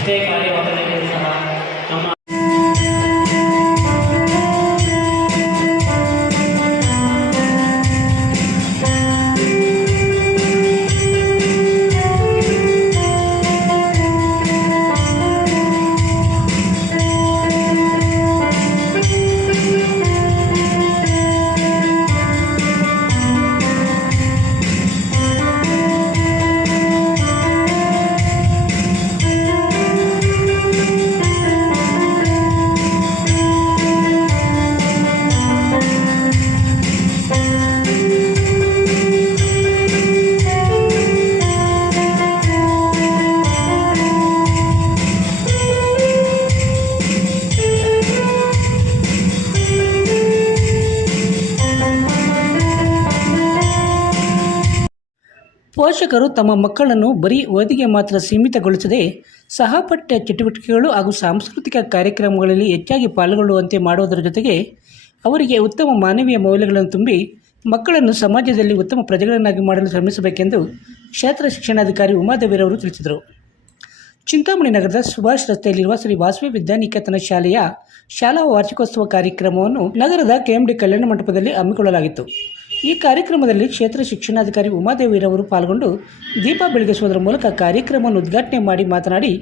ಎಷ್ಟೇ ಕಾರ್ಯವಾಗಲಿದ್ದರೂ ಸಹ ನಮ್ಮ ಪೋಷಕರು ತಮ್ಮ ಮಕ್ಕಳನ್ನು ಬರೀ ಓದಿಗೆ ಮಾತ್ರ ಸೀಮಿತಗೊಳಿಸದೆ ಸಹಪಠ್ಯ ಚಟುವಟಿಕೆಗಳು ಹಾಗೂ ಸಾಂಸ್ಕೃತಿಕ ಕಾರ್ಯಕ್ರಮಗಳಲ್ಲಿ ಹೆಚ್ಚಾಗಿ ಪಾಲ್ಗೊಳ್ಳುವಂತೆ ಮಾಡುವುದರ ಜೊತೆಗೆ ಅವರಿಗೆ ಉತ್ತಮ ಮಾನವೀಯ ಮೌಲ್ಯಗಳನ್ನು ತುಂಬಿ ಮಕ್ಕಳನ್ನು ಸಮಾಜದಲ್ಲಿ ಉತ್ತಮ ಪ್ರಜೆಗಳನ್ನಾಗಿ ಮಾಡಲು ಶ್ರಮಿಸಬೇಕೆಂದು ಕ್ಷೇತ್ರ ಶಿಕ್ಷಣಾಧಿಕಾರಿ ಉಮಾದೇವಿರವರು ತಿಳಿಸಿದರು. ಚಿಂತಾಮಣಿ ನಗರದ ಸುಭಾಷ್ ರಸ್ತೆಯಲ್ಲಿರುವ ಶ್ರೀ ವಾಸವಿ ವಿದ್ಯಾನಿಕೇತನ ಶಾಲೆಯ ಶಾಲಾ ವಾರ್ಷಿಕೋತ್ಸವ ಕಾರ್ಯಕ್ರಮವನ್ನು ನಗರದ ಕೆಎಂಡಿ ಕಲ್ಯಾಣ ಮಂಟಪದಲ್ಲಿ ಹಮ್ಮಿಕೊಳ್ಳಲಾಗಿತ್ತು. ಈ ಕಾರ್ಯಕ್ರಮದಲ್ಲಿ ಕ್ಷೇತ್ರ ಶಿಕ್ಷಣಾಧಿಕಾರಿ ಉಮಾದೇವಿರವರು ಪಾಲ್ಗೊಂಡು ದೀಪ ಬೆಳಗಿಸುವುದರ ಮೂಲಕ ಕಾರ್ಯಕ್ರಮವನ್ನು ಉದ್ಘಾಟನೆ ಮಾಡಿ ಮಾತನಾಡಿ,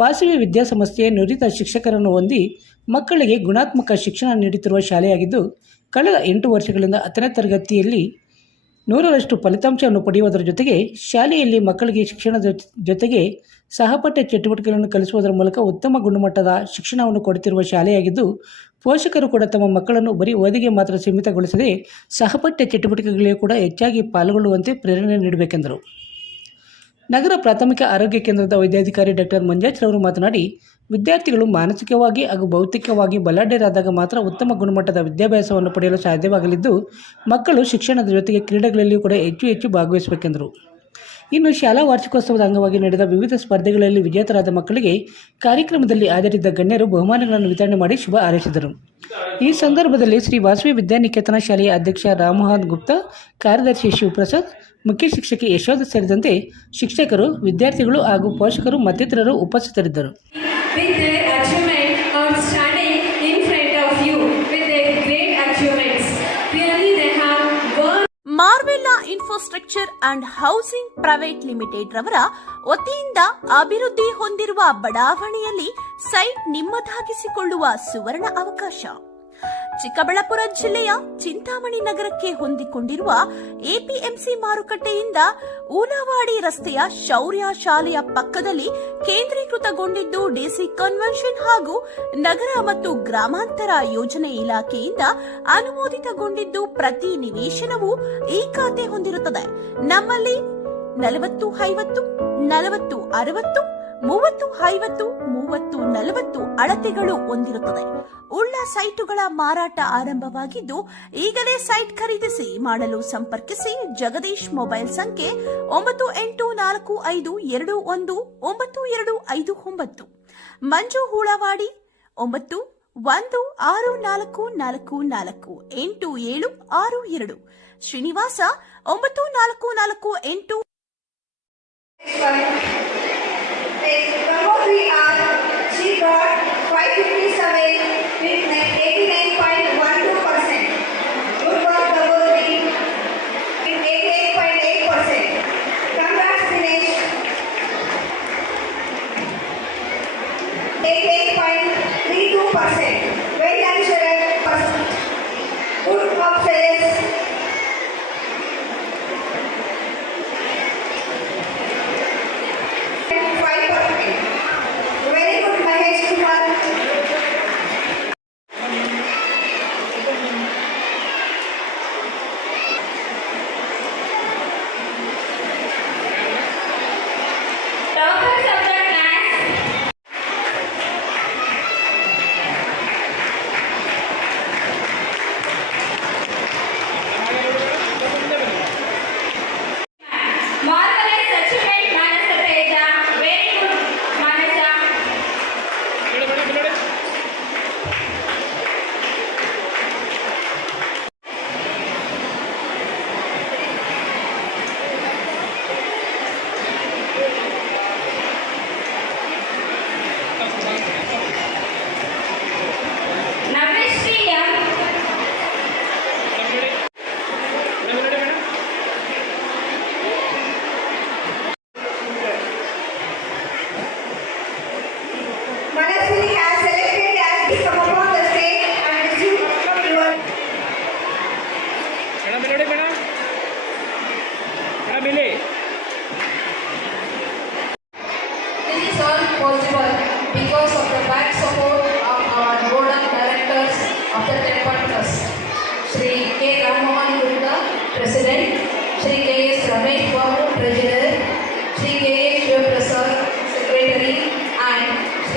ವಾಸವಿ ವಿದ್ಯಾಸಂಸ್ಥೆಯ ನುರಿತ ಶಿಕ್ಷಕರನ್ನು ಹೊಂದಿ ಮಕ್ಕಳಿಗೆ ಗುಣಾತ್ಮಕ ಶಿಕ್ಷಣ ನೀಡುತ್ತಿರುವ ಶಾಲೆಯಾಗಿದ್ದು, ಕಳೆದ 8 ವರ್ಷಗಳಿಂದ 10ನೇ ತರಗತಿಯಲ್ಲಿ 100ರಷ್ಟು ಫಲಿತಾಂಶವನ್ನು ಪಡೆಯುವುದರ ಜೊತೆಗೆ ಶಾಲೆಯಲ್ಲಿ ಮಕ್ಕಳಿಗೆ ಶಿಕ್ಷಣದ ಜೊತೆಗೆ ಸಹಪಠ್ಯ ಚಟುವಟಿಕೆಗಳನ್ನು ಕಲಿಸುವುದರ ಮೂಲಕ ಉತ್ತಮ ಗುಣಮಟ್ಟದ ಶಿಕ್ಷಣವನ್ನು ಕೊಡುತ್ತಿರುವ ಶಾಲೆಯಾಗಿದ್ದು, ಪೋಷಕರು ಕೂಡ ತಮ್ಮ ಮಕ್ಕಳನ್ನು ಬರೀ ಓದಿಗೆ ಮಾತ್ರ ಸೀಮಿತಗೊಳಿಸದೆ ಸಹಪಠ್ಯ ಚಟುವಟಿಕೆಗಳಿಗೆ ಕೂಡ ಹೆಚ್ಚಾಗಿ ಪಾಲ್ಗೊಳ್ಳುವಂತೆ ಪ್ರೇರಣೆ ನೀಡಬೇಕೆಂದರು. ನಗರ ಪ್ರಾಥಮಿಕ ಆರೋಗ್ಯ ಕೇಂದ್ರದ ವೈದ್ಯಾಧಿಕಾರಿ ಡಾಕ್ಟರ್ ಮಂಜಾಜ್ರವರು ಮಾತನಾಡಿ, ವಿದ್ಯಾರ್ಥಿಗಳು ಮಾನಸಿಕವಾಗಿ ಹಾಗೂ ಭೌತಿಕವಾಗಿ ಬಲಾಢ್ಯರಾದಾಗ ಮಾತ್ರ ಉತ್ತಮ ಗುಣಮಟ್ಟದ ವಿದ್ಯಾಭ್ಯಾಸವನ್ನು ಪಡೆಯಲು ಸಾಧ್ಯವಾಗಲಿದ್ದು, ಮಕ್ಕಳು ಶಿಕ್ಷಣದ ಜೊತೆಗೆ ಕ್ರೀಡೆಗಳಲ್ಲಿಯೂ ಕೂಡ ಹೆಚ್ಚು ಭಾಗವಹಿಸಬೇಕೆಂದರು. ಇನ್ನು ಶಾಲಾ ವಾರ್ಷಿಕೋತ್ಸವದ ಅಂಗವಾಗಿ ನಡೆದ ವಿವಿಧ ಸ್ಪರ್ಧೆಗಳಲ್ಲಿ ವಿಜೇತರಾದ ಮಕ್ಕಳಿಗೆ ಕಾರ್ಯಕ್ರಮದಲ್ಲಿ ಹಾಜರಿದ್ದ ಗಣ್ಯರು ಬಹುಮಾನಗಳನ್ನು ವಿತರಣೆ ಮಾಡಿ ಶುಭ ಹಾರೈಸಿದರು. ಈ ಸಂದರ್ಭದಲ್ಲಿ ಶ್ರೀ ವಾಸವಿ ವಿದ್ಯಾನಿಕೇತನ ಶಾಲೆಯ ಅಧ್ಯಕ್ಷ ರಾಮಮೋಹನ್ ಗುಪ್ತಾ, ಕಾರ್ಯದರ್ಶಿ ಶಿವಪ್ರಸಾದ್, ಮುಖ್ಯ ಶಿಕ್ಷಕಿ ಯಶೋಧ ಸೇರಿದಂತೆ ಶಿಕ್ಷಕರು, ವಿದ್ಯಾರ್ಥಿಗಳು ಹಾಗೂ ಪೋಷಕರು ಮತ್ತಿತರರು ಉಪಸ್ಥಿತರಿದ್ದರು. ಮಾರ್ವೆಲ್ಲಾ infrastructure and housing private limited ರವರ ವತಿಯಿಂದ ಅಭಿವೃದ್ಧಿ ಹೊಂದಿರುವ ಬಡಾವಣೆಯಲ್ಲಿ ಸೈಟ್ ನಿಮ್ಮದಾಗಿಸಿಕೊಳ್ಳುವ ಸುವರ್ಣ ಅವಕಾಶ. ಚಿಕ್ಕಬಳ್ಳಾಪುರ ಜಿಲ್ಲೆಯ ಚಿಂತಾಮಣಿ ನಗರಕ್ಕೆ ಹೊಂದಿಕೊಂಡಿರುವ ಎಪಿಎಂಸಿ ಮಾರುಕಟ್ಟೆಯಿಂದ ಊನವಾಡಿ ರಸ್ತೆಯ ಶೌರ್ಯ ಶಾಲೆಯ ಪಕ್ಕದಲ್ಲಿ ಕೇಂದ್ರೀಕೃತಗೊಂಡಿದ್ದು, ಡಿಸಿ ಕನ್ವೆನ್ಷನ್ ಹಾಗೂ ನಗರ ಮತ್ತು ಗ್ರಾಮಾಂತರ ಯೋಜನೆ ಇಲಾಖೆಯಿಂದ ಅನುಮೋದಿತಗೊಂಡಿದ್ದು, ಪ್ರತಿ ನಿವೇಶನವು ಈ ಖಾತೆ ಹೊಂದಿರುತ್ತದೆ. ನಮ್ಮಲ್ಲಿ 40-50, 40-60, 30-50, 30-40 ಅಳತೆಗಳು ಹೊಂದಿರುತ್ತದೆ. ಉಳ್ಳ ಸೈಟುಗಳ ಮಾರಾಟ ಆರಂಭವಾಗಿದ್ದು, ಈಗಲೇ ಸೈಟ್ ಖರೀದಿಸಿ ಮಾಡಲು ಸಂಪರ್ಕಿಸಿ. ಜಗದೀಶ್ ಮೊಬೈಲ್ ಸಂಖ್ಯೆ 9845219259. ಮಂಜು ಹೂಳವಾಡಿ 9164448762. Srinivasa 9448. She got 557 with 89.12%. Good work, Gabodri, with 88.8%. Congrats, Dinesh. 88.32%. Well done, Sharan. Good work, Sharan.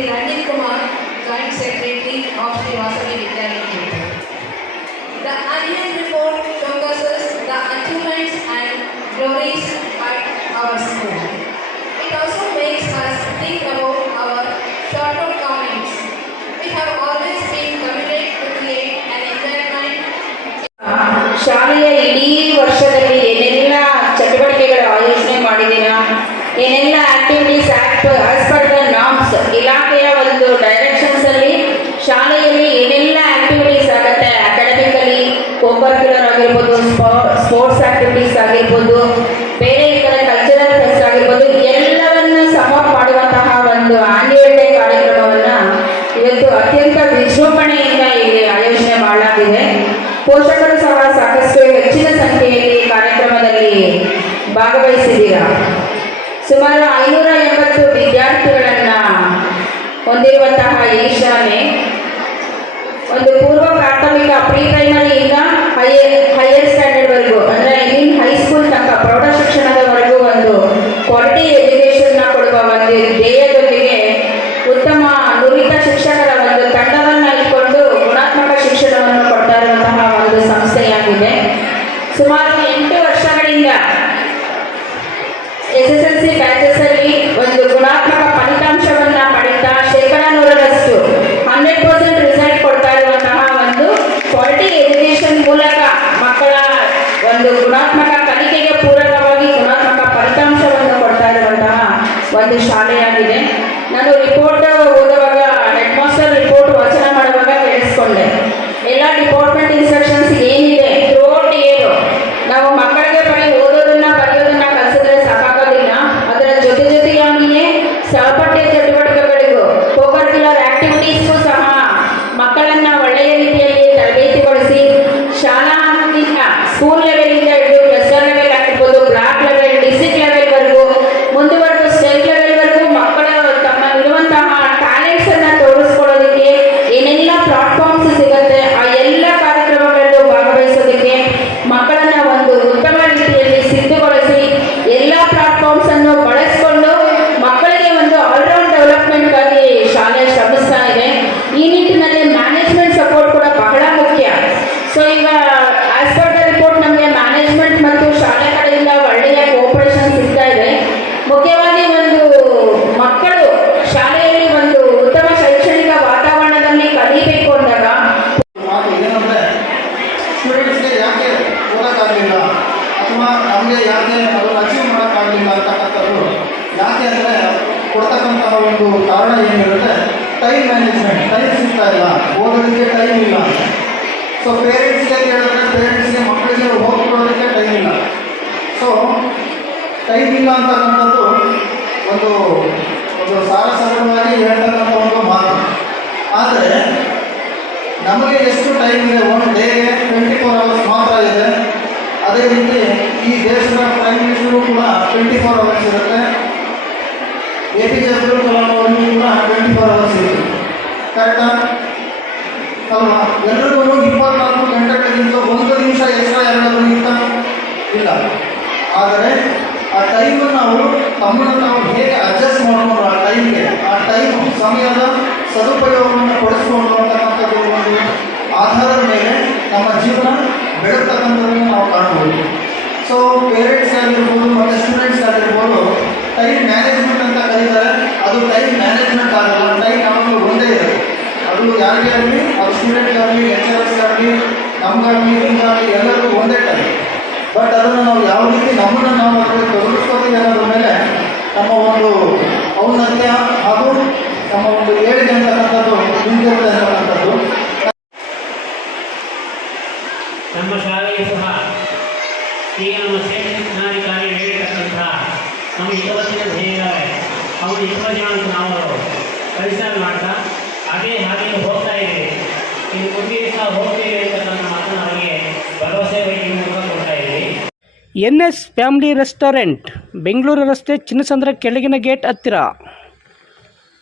Sri Ranjit Kumar, Joint Secretary of Sri Vasavi Vidyalaya. The annual report showcases the achievements and glories at our school. It also makes us think about our shortcomings. We have always been committed to create an environment. ಶಾಲೆಯ ಇಡೀ ವರ್ಷದಲ್ಲಿ ಏನೆಲ್ಲ ಚಟುವಟಿಕೆಗಳ ಆಯೋಜನೆ ಮಾಡಿದ್ದೀರಾ, ಏನೆಲ್ಲ activities as per the norms ಇಲಾಖೆಯ ಒಂದು ಡೈರೆಕ್ಷನ್ಸ್ ಅಲ್ಲಿ ಶಾಲೆಯಲ್ಲಿ ಏನೆಲ್ಲ ಆಕ್ಟಿವಿಟೀಸ್ ಆಗುತ್ತೆ, ಅಕಾಡೆಮಿಕಲಿ ಕೋಕರಿಕ್ಯುಲರ್ ಆಗಿರ್ಬೋದು, ಸ್ಪೋರ್ಟ್ಸ್ ಆಕ್ಟಿವಿಟೀಸ್ ಆಗಿರ್ಬೋದು, ಬೇರೆ ಈ ಕಡೆ ಕಲ್ಚರಲ್ ಫೆಸ್ಟ್ ಆಗಿರ್ಬೋದು, ಎಲ್ಲವನ್ನ ಸಮಪ್ ಮಾಡುವಂತಹ ಒಂದು ಆನ್ಯುವಲ್ ಡೇ ಕಾರ್ಯಕ್ರಮವನ್ನ ಇವತ್ತು ಅತ್ಯಂತ ವಿಜೃಂಭಣೆಯಿಂದ ಇಲ್ಲಿ ಆಯೋಜನೆ ಮಾಡಲಾಗಿದೆ. ಪೋಷಕರು ಸಹ ಸಾಕಷ್ಟು ಹೆಚ್ಚಿನ ಸಂಖ್ಯೆಯಲ್ಲಿ ಕಾರ್ಯಕ್ರಮದಲ್ಲಿ ಭಾಗವಹಿಸಿದ್ದೀರಾ. ಸುಮಾರು 580 ವಿದ್ಯಾರ್ಥಿಗಳನ್ನ ಹೊಂದಿರುವಂತಹ ಈ ಶಾಲೆ ಒಂದು ಪೂರ್ವ ಪ್ರಾಥಮಿಕ ಪ್ರೀ ಪ್ರೈಮರಿಯಿಂದ ಹೈಯರ್ ಸ್ಟ್ಯಾಂಡರ್ಡ್ವರೆಗೂ ಅಂದರೆ ಇನ್ ಹೈಸ್ಕೂಲ್ ತನಕ ಪ್ರೌಢ ಶಿಕ್ಷಣದವರೆಗೂ ಒಂದು ಕ್ವಾಲಿಟಿ ಎಜುಕೇಷನ್ನ ಕೊಡುವ ಒಂದು ಧ್ಯೇಯದೊಂದಿಗೆ ಉತ್ತಮ ನುರಿತ ಶಿಕ್ಷಕರ ಒಂದು ತಂಡವನ್ನು ಇಟ್ಕೊಂಡು ಗುಣಾತ್ಮಕ ಶಿಕ್ಷಣವನ್ನು ಕೊಡ್ತಾ ಇರುವಂತಹ ಒಂದು ಸಂಸ್ಥೆಯಾಗಿದೆ. ಸುಮಾರು 8 ವರ್ಷಗಳಿಂದ SSLC ಬ್ಯಾಚಸ್ ಅಲ್ಲಿ ಒಂದು ಗುಣಾತ್ಮಕ ಫಲಿತಾಂಶವನ್ನ ಪಡೆಯುತ್ತಾ 100% 100% ರಿಸಲ್ಟ್ ಕೊಡ್ತಾ ಇರುವಂತಹ ಒಂದು ಕ್ವಾಲಿಟಿ ಎಜುಕೇಶನ್ ಮೂಲಕ ಮಕ್ಕಳ ಒಂದು ಗುಣಾತ್ಮಕ ಕಲಿಕೆಗೆ ಪೂರಕವಾಗಿ ಗುಣಾತ್ಮಕ ಫಲಿತಾಂಶವನ್ನು ಕೊಡ್ತಾ ಇರುವಂತಹ ಒಂದು ಶಾಲೆಯಾಗಿದೆ. ನಾನು ರಿಪೋರ್ಟ್ ಓದುವಾಗ ಹೆಡ್ ಮಾಸ್ಟರ್ ರಿಪೋರ್ಟ್ ವಾಚನ ಮಾಡುವಾಗ ಕೇಳಿಸ್ಕೊಂಡೆ, ಎಲ್ಲ ಡಿಪಾರ್ಟ್ಮೆಂಟ್ ಇನ್ಸ್ಟ್ರಕ್ಷನ್ಸ್ ಏನಿದೆ ಥ್ರೂಔಟ್ ಏನು ನಾವು ಮಕ್ಕಳಿಗೆ ಬರೀ ಓದೋದನ್ನ ಬರೆಯೋದನ್ನ ಕಲಿಸಿದ್ರೆ ಸಾಕಾಗೋದಿಲ್ಲ, ಅದರ ಜೊತೆಯಾಗಿಯೇ ಸಹಪಠ್ಯ ಚಟುವಟಿಕೆಗಳಿಗೂ ಕೋಕರಿಕ್ಯುಲರ್ ಆಕ್ಟಿವಿಟೀಸ್ಗೂ ಸಹ ಮಕ್ಕಳನ್ನ ಒಳ್ಳೆಯ ರೀತಿಯಲ್ಲಿ ತರಬೇತಿಗೊಳಿಸಿ ಶಾಲಾ ಹಂತದಿಂದ ಸ್ಕೂಲ್ ಲೆವೆಲಿಂದ ಹಿಡಿದು ಕ್ಲಸ್ಟರ್ ಲೆವೆಲ್ ಆಗಿರ್ಬೋದು, ಬ್ಲಾಕ್ ಲೆವೆಲ್, ಡಿಸ್ಟ್ರಿಕ್ಟ್ ಲೆವೆಲ್ವರೆಗೂ ಮುಂದುವರೆದು ಸ್ಟೇಟ್ ಲೆವೆಲ್ವರೆಗೂ ಮಕ್ಕಳು ತಮ್ಮ ಇರುವಂತಹ ಟ್ಯಾಲೆಂಟ್ಸ್ ಅನ್ನ ತೋರಿಸ್ಕೊಳ್ಳೋದಕ್ಕೆ ಏನೆಲ್ಲ ಪ್ಲಾಟ್ಫಾರ್ಮ್ಸ್ ಸಿಗುತ್ತೆ ಆ ಎಲ್ಲ ಕಾರ್ಯಕ್ರಮಗಳಲ್ಲೂ ಭಾಗವಹಿಸೋದಕ್ಕೆ ಮಕ್ಕಳನ್ನ ಒಂದು ಉತ್ತಮ ರೀತಿಯಲ್ಲಿ ಸಿದ್ಧಗೊಳಿಸಿ ಎಲ್ಲ ಪ್ಲಾಟ್ಫಾರ್ಮ್ಸ್ ಅನ್ನು ಬಳಸಿಕೊಂಡು ಮಕ್ಕಳಿಗೆ ಒಂದು ಆಲ್ರೌಂಡ್ ಡೆವಲಪ್ಮೆಂಟ್ಗಾಗಿ ಶಾಲೆ ಶ್ರಮಿಸ್ತಾ ಇದೆ. ಈ ನಿಟ್ಟಿನಲ್ಲಿ ಮ್ಯಾನೇಜ್ಮೆಂಟ್ ಸಪೋರ್ಟ್ ಕೂಡ ಬಹಳ ಮುಖ್ಯ. ಸೊ ಈಗ ಆಸ್ ಪರ್ ದ ರಿಪೋರ್ಟ್ ನಮಗೆ ಮ್ಯಾನೇಜ್ಮೆಂಟ್ ಮತ್ತು ಶಾಲೆ ಕಡೆಯಿಂದ ಒಳ್ಳೆಯ ಕೋಆಪರೇಷನ್ ಸಿಗ್ತಾ ಇದೆ. ಮುಖ್ಯವಾಗಿ ಒಂದು ಮಕ್ಕಳು ಶಾಲೆಯಲ್ಲಿ ಒಂದು ಉತ್ತಮ ಶೈಕ್ಷಣಿಕ ವಾತಾವರಣದಲ್ಲಿ ಕಲಿಬೇಕು ಅಂದಾಗ ಮಾತು ಏನಂದರೆ ಸ್ಟೂಡೆಂಟ್ಸ್ಗೆ ಯಾಕೆ ಓದೋಕ್ಕಾಗಲಿಲ್ಲ ಅಥವಾ ನಮಗೆ ಯಾಕೆ ಅದನ್ನು ಅಚೀವ್ ಮಾಡೋಕ್ಕಾಗಲಿಲ್ಲ ಅಂತಕ್ಕಂಥದ್ದು ಯಾಕೆ ಅಂದರೆ ಕೊಡ್ತಕ್ಕಂತಹ ಒಂದು ಕಾರಣ ಏನಿರುತ್ತೆ, ಟೈಮ್ ಮ್ಯಾನೇಜ್ಮೆಂಟ್. ಟೈಮ್ ಸಿಗ್ತಾ ಇಲ್ಲ, ಓದೋದಕ್ಕೆ ಟೈಮ್ ಇಲ್ಲ. ಸೊ ಪೇರೆಂಟ್ಸ್ಗೆ ಕೇಳಿದ್ರೆ ಪೇರೆಂಟ್ಸ್ಗೆ ಮಕ್ಕಳಿಗೆ ಓದ್ಕೊಳ್ಳೋದಕ್ಕೆ ಟೈಮ್ ಇಲ್ಲ. ಸೊ ಟೈಮ್ ಇಲ್ಲ ಅಂತಕ್ಕಂಥದ್ದು ಒಂದು ಸಾರಸರಳವಾಗಿ ಹೇಳ್ತಕ್ಕಂಥ ಒಂದು ಮಾತು. ಆದರೆ ನಮಗೆ ಎಷ್ಟು ಟೈಮ್ ಇದೆ, ಒಂದು ಡೇಗೆ 24 ಅವರ್ಸ್ ಮಾತ್ರ ಇದೆ. ಅದೇ ರೀತಿ ಈ ದೇಶದ ಪ್ರೈಮ್ ಮಿನಿಸ್ಟರು ಕೂಡ 24 ಅವರ್ಸ್ ಇರುತ್ತೆ. APJ ಅಬ್ದುಲ್ ಕಲಾಂ ಅವರಿಗೂ ಕೂಡ 24 ಅವರ್ಸ್ ಇರುತ್ತೆ. ಕರೆಕ್ಟಾ ಅಲ್ವಾ? ಎಲ್ರಿಗೂ 24 ಗಂಟೆಗಳಿಗಿಂತ 1 ನಿಮಿಷ ಎಕ್ಸ್ಟ್ರಾ ಎರಡೋದಕ್ಕಿಂತ ಇಲ್ಲ. ಆದರೆ ಆ ಟೈಮನ್ನು ನಾವು ತಮ್ಮನ್ನು ನಾವು ಹೇಗೆ ಅಡ್ಜಸ್ಟ್ ಮಾಡಿಕೊಂಡು ಆ ಸಮಯದ ಸದುಪಯೋಗವನ್ನು ಪಡಿಸಿಕೊಂಡು ಅಂತಕ್ಕಂಥದ್ದು ಒಂದು ಆಧಾರದ ಮೇಲೆ ನಮ್ಮ ಜೀವನ ಬೆಳಗ್ತಕ್ಕಂಥದ್ದನ್ನು ನಾವು ಕಾಣ್ಬೋದು. ಸೊ ಪೇರೆಂಟ್ಸ್ ಆಗಿರ್ಬೋದು ಮತ್ತು ಸ್ಟೂಡೆಂಟ್ಸ್ ಆಗಿರ್ಬೋದು ಟೈಮ್ ಮ್ಯಾನೇಜ್ಮೆಂಟ್ ಅಂತ ಕರೀತಾರೆ. ಅದು ಟೈಮ್ ಮ್ಯಾನೇಜ್ಮೆಂಟ್ ಆಗಲ್ಲ. ಟೈಮ್ ಯಾವಾಗಲೂ ಒಂದೇ ಇದೆ. ಅದು ಯಾರಿಗೇ ಆಗಲಿ, ಅದು ಸ್ಟೂಡೆಂಟ್ಗಾಗಲಿ, ಲೆಕ್ಚರರ್ಸ್ಗಾಗಲಿ, ನಮಗಾಗಲಿ, ನಿಮಗಾಗಲಿ ಎಲ್ಲರಿಗೂ ಒಂದೇ ಟೈಮ್. ಬಟ್ ಅದನ್ನು ನಾವು ಯಾವ ರೀತಿ ನಮ್ಮನ್ನು ನಾವು ಅದಕ್ಕೆ ತೊಡಗಿಸ್ಕೋತೀವಿ ಅನ್ನೋದ್ರ ಮೇಲೆ ನಮ್ಮ ಒಂದು ಔನ್ನತ್ಯ ಹಾಗೂ ನಮ್ಮ ಒಂದು ಏಳಿಗೆ ಅಂತಕ್ಕಂಥದ್ದು ನಿಂತಿರುತ್ತೆ ಅಂತಕ್ಕಂಥದ್ದು. ನಮ್ಮ ಶಾಲೆಯು ಸಹ ಈಗ ನಮ್ಮ ಸೇನಾಧಿಕಾರಿ ಹೇಳಿರ್ತಕ್ಕಂತಹ ನಮ್ಮ 20 ಧ್ಯೇಯಗಳೇ ಅವರು 20 ಜನ ನಾವು ಪರಿಸರ ಮಾಡ್ತಾ ಹಾಗೆ ಹೋಗ್ತಾ ಇದ್ದೀವಿ. ಇನ್ನು ಮುಂದೆ ಸಹ ಹೋಗ್ತೀವಿ ಅಂತಕ್ಕಂಥ ಮಾತನ್ನು ಅವರಿಗೆ ಭರವಸೆ ಮೂಲಕ ಕೊಡ್ತಾ ಇದ್ದೀವಿ. NS ಫ್ಯಾಮಿಲಿ ರೆಸ್ಟೋರೆಂಟ್, ಬೆಂಗಳೂರು ರಸ್ತೆ, ಚಿನ್ನಸಂದ್ರ ಕೆಳಗಿನ ಗೇಟ್ ಹತ್ತಿರ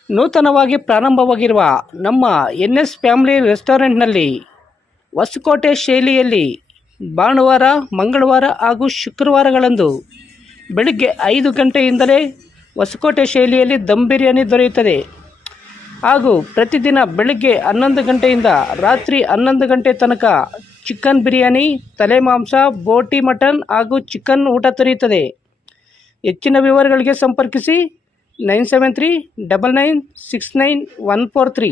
ನೂತನವಾಗಿ ಪ್ರಾರಂಭವಾಗಿರುವ ನಮ್ಮ NS ಫ್ಯಾಮಿಲಿ ರೆಸ್ಟೋರೆಂಟ್ನಲ್ಲಿ ಹೊಸಕೋಟೆ ಶೈಲಿಯಲ್ಲಿ ಭಾನುವಾರ, ಮಂಗಳವಾರ ಹಾಗೂ ಶುಕ್ರವಾರಗಳಂದು ಬೆಳಗ್ಗೆ 5 ಗಂಟೆಯಿಂದಲೇ ಹೊಸಕೋಟೆ ಶೈಲಿಯಲ್ಲಿ ದಮ್ ಬಿರಿಯಾನಿ ದೊರೆಯುತ್ತದೆ. ಹಾಗೂ ಪ್ರತಿದಿನ ಬೆಳಗ್ಗೆ 11 ಗಂಟೆಯಿಂದ ರಾತ್ರಿ 11 ಗಂಟೆ ತನಕ ಚಿಕನ್ ಬಿರಿಯಾನಿ, ತಲೆ ಮಾಂಸ, ಬೋಟಿ ಮಟನ್ ಹಾಗೂ ಚಿಕನ್ ಊಟ ದೊರೆಯುತ್ತದೆ. ಹೆಚ್ಚಿನ ವಿವರಗಳಿಗೆ ಸಂಪರ್ಕಿಸಿ 9739969143.